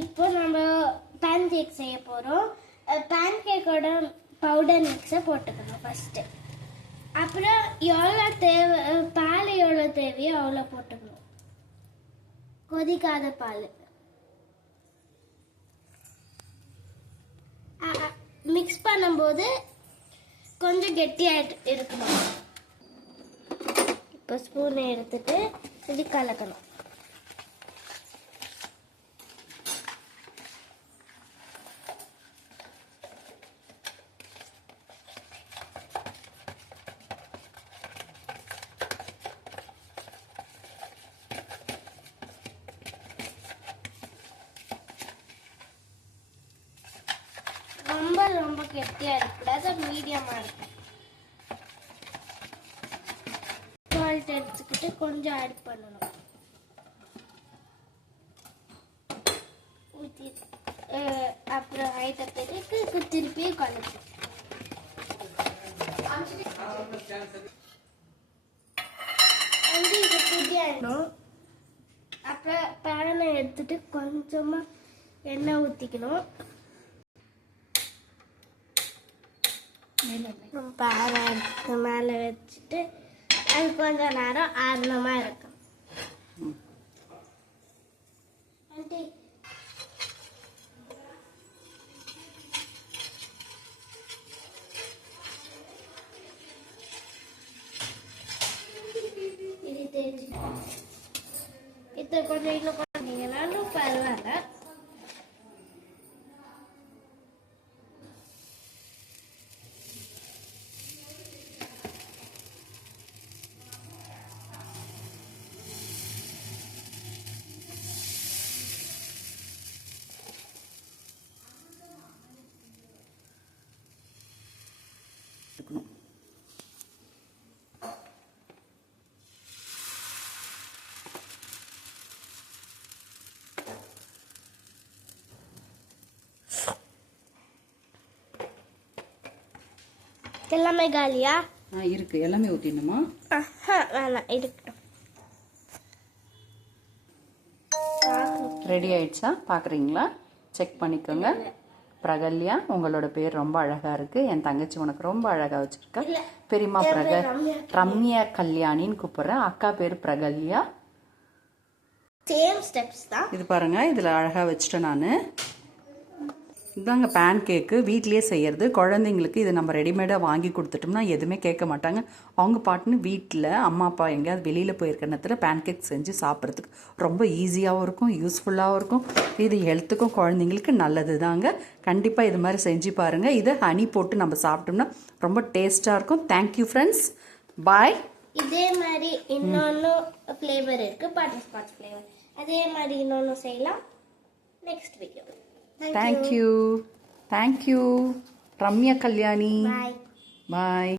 இப்போ நம்ம pan cake செய்ய போகிறோம். பேன் கேக்கோட பவுடர் மிக்ஸை போட்டுக்கணும் ஃபஸ்ட்டு. அப்புறம் எவ்வளோ தேவை பால் எவ்வளோ தேவையோ அவ்வளோ போட்டுக்கணும். கொதிக்காத பால் மிக்ஸ் பண்ணும்போது கொஞ்சம் கெட்டியாக இருக்கணும். இப்போ ஸ்பூனை எடுத்துட்டு இது கலக்கணும். ரொம்ப ரொம்ப கெட்டியாக இருக்கக்கூடாது, மீடியமாக இருக்கும். சால்ட் எடுத்துக்கிட்டு கொஞ்சம் ஆட் பண்ணணும். ஊற்றி அப்புறம் ஹைட்ட பிறகு திருப்பி கலக்கணும். இது புதியாயிடும். அப்புறம் பேனை எடுத்துட்டு கொஞ்சமாக எண்ணெய் ஊற்றிக்கணும். பேனை எடுத்து மேலே வச்சுட்டு அது கொஞ்ச நேரம் ஆரணமா இருக்கும். இது கொஞ்சம் இன்னும் பண்ணீங்கன்னாலும் பரவாயில்ல. எல்லாமே காலியா இருக்கு? எல்லாமே ஊத்திடணுமா? வேணாம், இருக்கட்டும். ரெடி ஆயிடுச்சா பாக்குறீங்களா? செக் பண்ணிக்கோங்க. பிரகல்யா, உங்களோட பேர் ரொம்ப அழகா இருக்கு. என் தங்கச்சி உனக்கு ரொம்ப அழகா வச்சிருக்கா. பெரியம்மா ரம்யா கல்யாணின்னு கூப்பிடுறேன். அக்கா பேர் பிரகல்யா. சேம் ஸ்டெப்ஸ் தான். இது பாருங்க, இதுல அழகா வச்சுட்டேன் நானு. இதாங்க பேன் கேக்கு, வீட்லேயே செய்யறது. குழந்தைங்களுக்கு இது நம்ம ரெடிமேடாக வாங்கி கொடுத்துட்டோம்னா எதுவுமே கேட்க மாட்டாங்க. அவங்க பாட்டுன்னு வீட்டில் அம்மா அப்பா எங்கேயாவது வெளியில் போயிருக்க நேரத்தில் பேன் கேக் செஞ்சு சாப்பிட்றதுக்கு ரொம்ப ஈஸியாகவும் இருக்கும், யூஸ்ஃபுல்லாகவும் இருக்கும். இது ஹெல்த்துக்கும் குழந்தைங்களுக்கு நல்லது தாங்க. கண்டிப்பாக இது மாதிரி செஞ்சு பாருங்கள். இதை ஹனி போட்டு நம்ம சாப்பிட்டோம்னா ரொம்ப டேஸ்ட்டாக இருக்கும். தேங்க்யூ ஃப்ரெண்ட்ஸ், பாய். இதே மாதிரி இன்னொன்று ஃப்ளேவர் இருக்குது, பட்டர்ஸ்காட்ச் ஃப்ளேவர். அதே மாதிரி இன்னொன்று செய்யலாம் next video. Thank you. Ramya Kalyani. Bye. Bye.